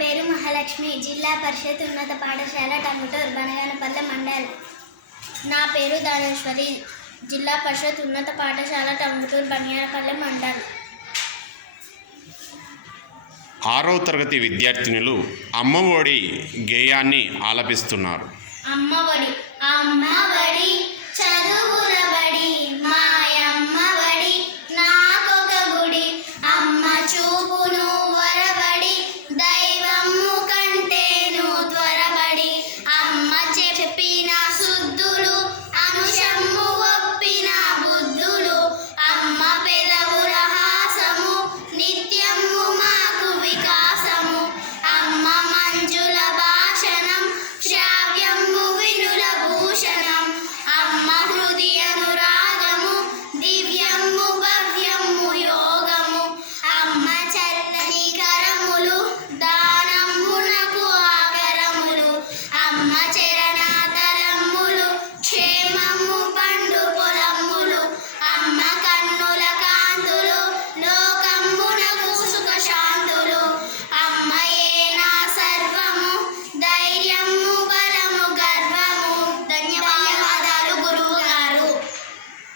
పేరు మహాలక్ష్మి. జిల్లా పరిషత్ ఉన్నత పాఠశాల టంగుటూరు బనగానపల్లె మండల్. నా పేరు దానేశ్వరి. జిల్లా పరిషత్ ఉన్నత పాఠశాల టంగుటూరు బనగానపల్లె మండల్. ఆరవ తరగతి విద్యార్థినులు అమ్మఒడి గేయాన్ని ఆలపిస్తున్నారు. అమ్మఒడి. అమ్మఒడి.